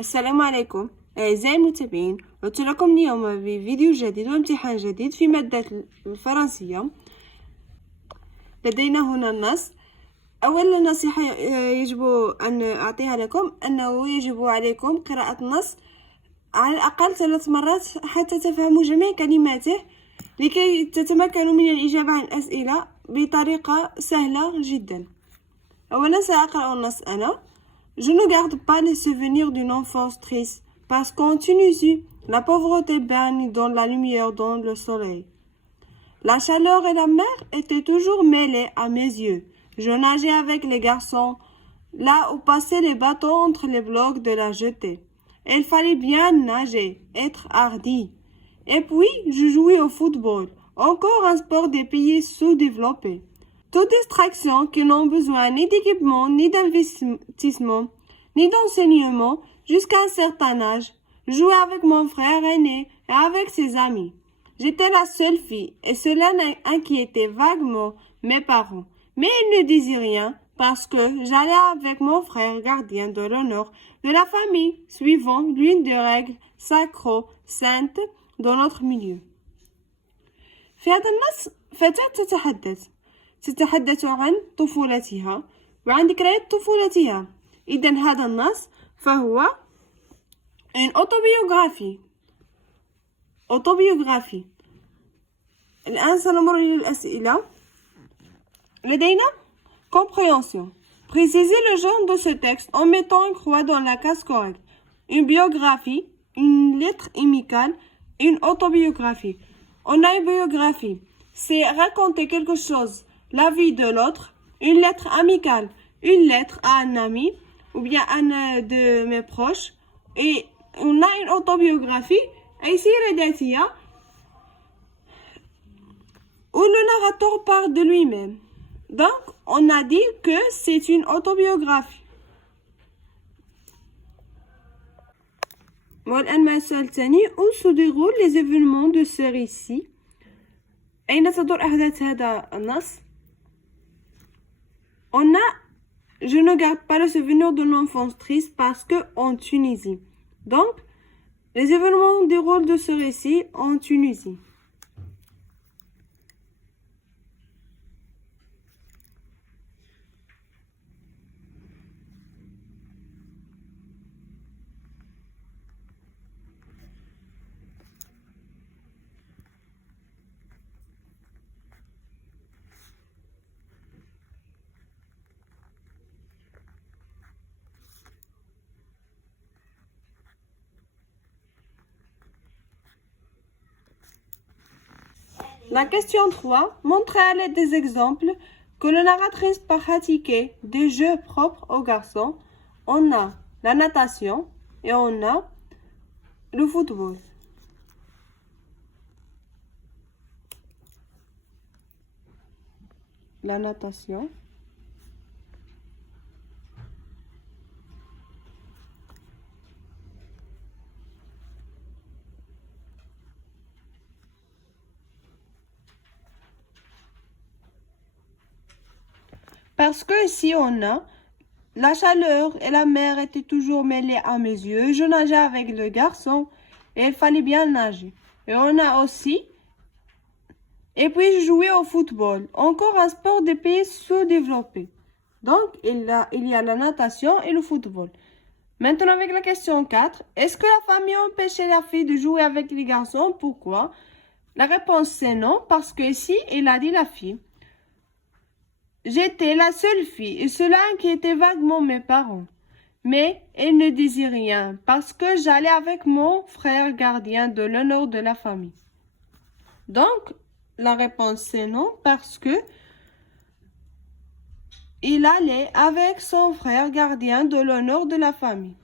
السلام عليكم أعزائي المتابعين. عدت لكم اليوم بفيديو جديد وامتحان جديد في مادة الفرنسية. لدينا هنا النص. أول نصيحة يجب أن أعطيها لكم أنه يجب عليكم قراءة النص على الأقل 3 مرات حتى تفهموا جميع كلماته لكي تتمكنوا من الإجابة عن الأسئلة بطريقة سهلة جدا. أولا سأقرأ النص أنا. Je ne garde pas les souvenirs d'une enfance triste, parce qu'en Tunisie, la pauvreté baigne dans la lumière, dans le soleil. La chaleur et la mer étaient toujours mêlées à mes yeux. Je nageais avec les garçons, là où passaient les bateaux entre les blocs de la jetée. Il fallait bien nager, être hardi. Et puis, je jouais au football, encore un sport des pays sous-développés. Toutes distractions qui n'ont besoin ni d'équipement, ni d'investissement, ni d'enseignement jusqu'à un certain âge. Jouer avec mon frère aîné et avec ses amis. J'étais la seule fille et cela inquiétait vaguement mes parents. Mais ils ne disaient rien parce que j'allais avec mon frère gardien de l'honneur de la famille, suivant l'une des règles sacro-saintes dans notre milieu. في هذا النص فتاة تتحدث عن طفولتها وعن ذكريات طفولتها. إذن هذا النص فهو une autobiographie. الآن سنمر إلى الأسئلة. لدينا compréhension. Précisez le genre de ce texte en mettant une croix dans la case correcte. Une biographie, une lettre amicale, une autobiographie. On a une biographie, c'est raconter quelque chose, la vie de l'autre. Une lettre amicale, une lettre à un ami ou bien à un de mes proches. Et on a une autobiographie, سيرة ذاتية, où le narrateur parle de lui-même. Donc, on a dit que c'est une autobiographie. والآن مع السؤال الثاني. Où se déroulent les événements de ce récit? أين تدور أحداث هذا النص؟ On a je ne garde pas le souvenir de l'enfance triste parce que en Tunisie. Donc, les événements déroulent de ce récit en Tunisie. La question 3. Montrez à l'aide des exemples que le narratrice pratiquait des jeux propres aux garçons. On a la natation et on a le football. La natation. Parce que ici on a la chaleur et la mer étaient toujours mêlées à mes yeux. Je nageais avec le garçon et il fallait bien nager. Et on a aussi, et puis je jouais au football, encore un sport des pays sous-développés. Donc il y a la natation et le football. Maintenant avec la question 4. Est-ce que la famille empêchait la fille de jouer avec les garçons? Pourquoi? La réponse c'est non, parce que ici il a dit la fille. J'étais la seule fille et cela inquiétait vaguement mes parents. Mais ils ne disaient rien parce que j'allais avec mon frère gardien de l'honneur de la famille. Donc, la réponse c'est non parce que il allait avec son frère gardien de l'honneur de la famille.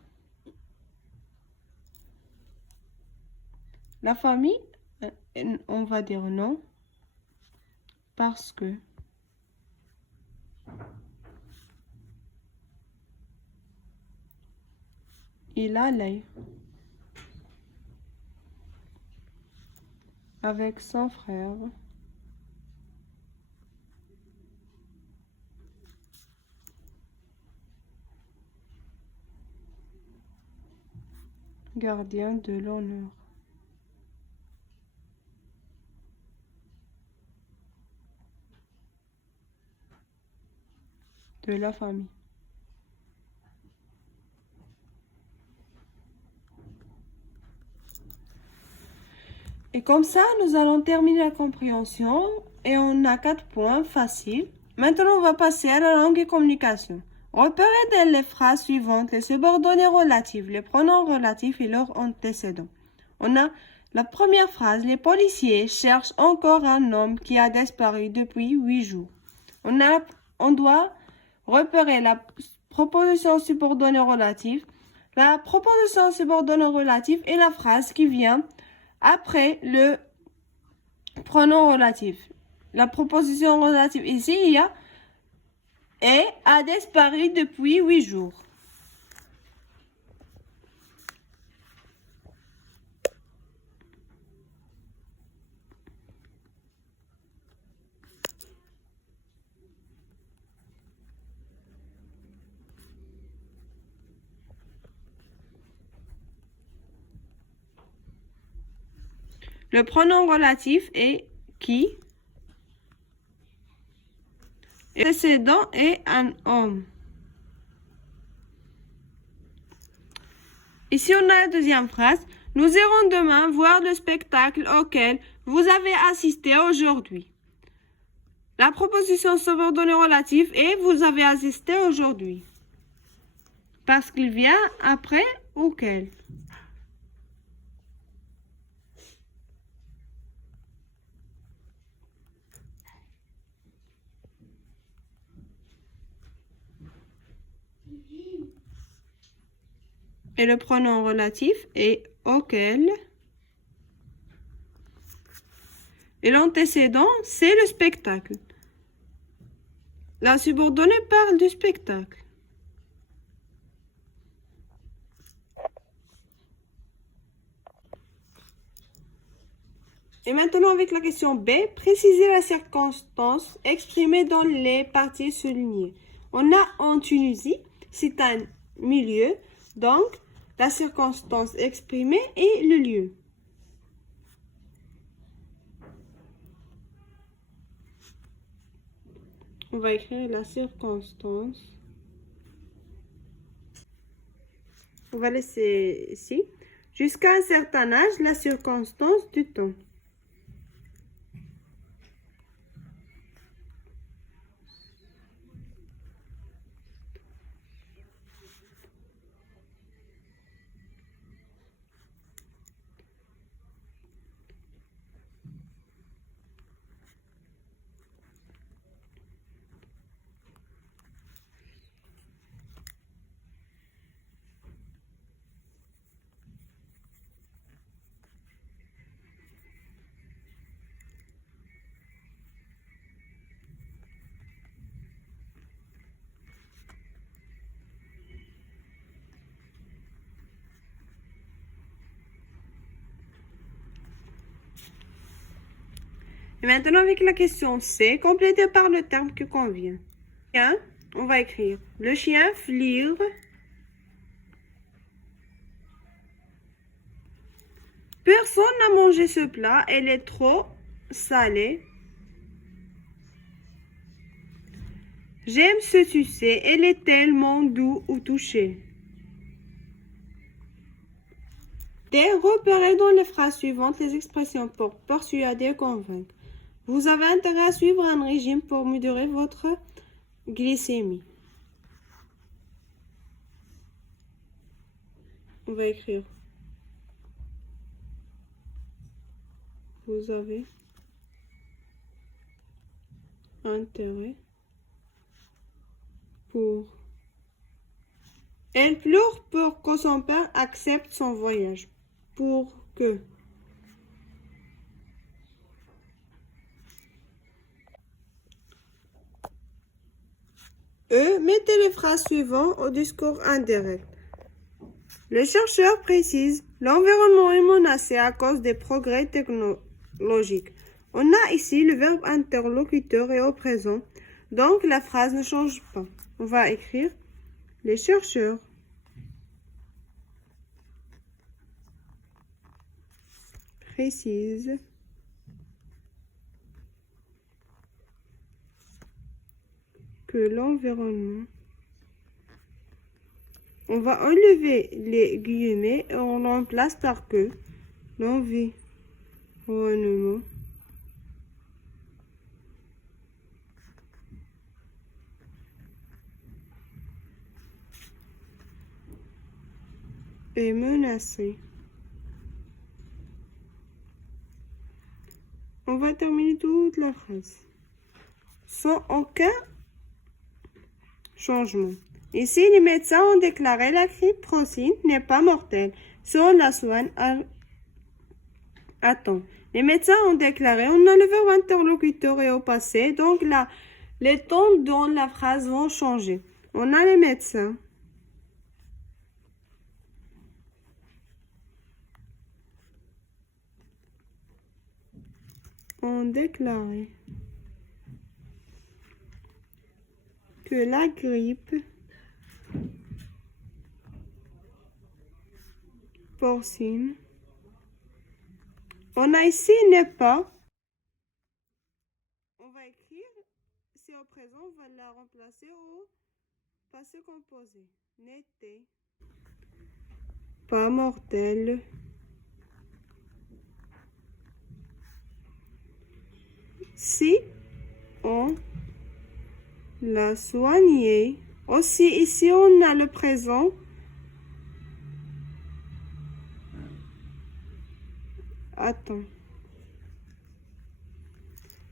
La famille, on va dire non parce que il allait avec son frère gardien de l'honneur. De la famille. Et comme ça, nous allons terminer la compréhension et on a 4 points faciles. Maintenant, on va passer à la langue et communication. Repérez dans les phrases suivantes les subordonnés relatifs, les pronoms relatifs et leurs antécédents. On a la première phrase, les policiers cherchent encore un homme qui a disparu depuis 8 jours. On doit repérer la proposition subordonnée relative. La proposition subordonnée relative est la phrase qui vient après le pronom relatif. La proposition relative ici, il y a et a disparu depuis 8 jours. Le pronom relatif est qui. Et le précédent est un homme. Ici, on a la deuxième phrase. Nous irons demain voir le spectacle auquel vous avez assisté aujourd'hui. La proposition subordonnée relative est vous avez assisté aujourd'hui. Parce qu'il vient après auquel. Et le pronom relatif est auquel. Et l'antécédent, c'est le spectacle. La subordonnée parle du spectacle. Et maintenant, avec la question B, précisez la circonstance exprimée dans les parties soulignées. On a en Tunisie, c'est un milieu, donc la circonstance exprimée et le lieu. On va écrire la circonstance. On va laisser ici. Jusqu'à un certain âge, la circonstance du temps. Et maintenant, avec la question C, complétée par le terme qui convient. Chien, on va écrire le chien flire. Personne n'a mangé ce plat, elle est trop salée. J'aime ce sucé, elle est tellement doux au toucher. D. Repérez dans les phrases suivantes les expressions pour persuader et convaincre. Vous avez intérêt à suivre un régime pour modérer votre glycémie. On va écrire. Vous avez intérêt pour... Elle pleure pour que son père accepte son voyage. Pour que... Mettez les phrases suivantes au discours indirect. Le chercheur précise, l'environnement est menacé à cause des progrès technologiques. On a ici le verbe interlocuteur et au présent, donc la phrase ne change pas. On va écrire, les chercheurs précise que l'environnement. On va enlever les guillemets et on remplace par que l'environnement est menacé. On va terminer toute la phrase sans aucun changement. Ici, les médecins ont déclaré la grippe porcine n'est pas mortelle. Selon la soigne, attends. Les médecins ont déclaré, on a le verbe interlocuteur et au passé, donc là, les temps dans la phrase vont changer. On a les médecins. Ont déclaré que la grippe porcine, on a ici n'est pas, on va écrire, c'est au présent, on va la remplacer au passé composé, n'était pas mortel si on l'a soigné. Aussi ici on a le présent. Attends.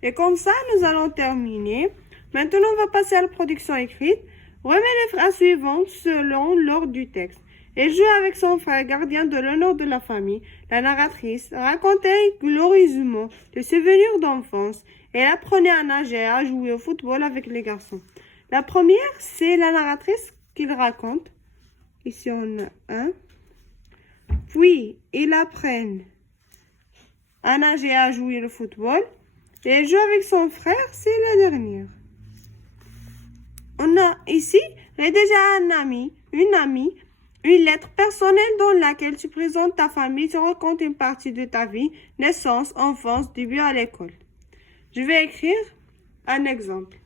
Et comme ça, nous allons terminer. Maintenant, on va passer à la production écrite. Remets les phrases suivantes selon l'ordre du texte. Elle joue avec son frère, gardien de l'honneur de la famille. La narratrice racontait glorieusement les souvenirs d'enfance. Elle apprenait à nager et à jouer au football avec les garçons. La première, c'est la narratrice qui le raconte. Ici, on a un. Puis, ils apprennent à nager et à jouer le football. Et elle joue avec son frère, c'est la dernière. On a ici rédigé un ami, une amie, une lettre personnelle dans laquelle tu présentes ta famille, tu racontes une partie de ta vie, naissance, enfance, début à l'école. Je vais écrire un exemple.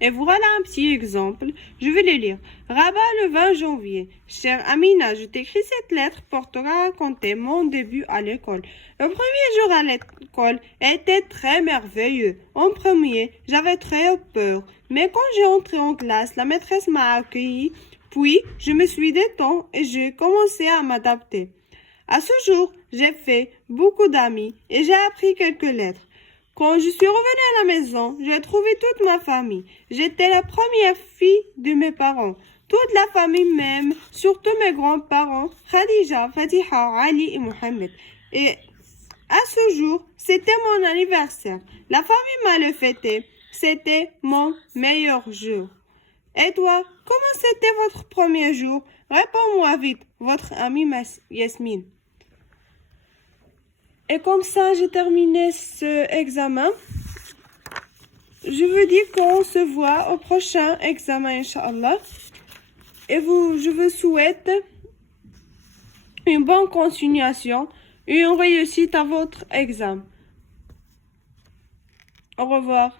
Et voilà un petit exemple. Je vais le lire. Rabat le 20 janvier. Chère Amina, je t'écris cette lettre pour te raconter mon début à l'école. Le premier jour à l'école était très merveilleux. En premier, j'avais très peur. Mais quand j'ai entré en classe, la maîtresse m'a accueilli. Puis, je me suis détendue et j'ai commencé à m'adapter. À ce jour, j'ai fait beaucoup d'amis et j'ai appris quelques lettres. Quand je suis revenue à la maison, j'ai trouvé toute ma famille. J'étais la première fille de mes parents. Toute la famille m'aime, surtout mes grands-parents, Khadija, Fatiha, Ali et Mohamed. Et à ce jour, c'était mon anniversaire. La famille m'a le fêté. C'était mon meilleur jour. Et toi, comment c'était votre premier jour? Réponds-moi vite, votre amie Yasmine. Et comme ça, j'ai terminé ce examen. Je vous dis qu'on se voit au prochain examen, Inch'Allah. Et je vous souhaite une bonne continuation et une réussite à votre examen. Au revoir.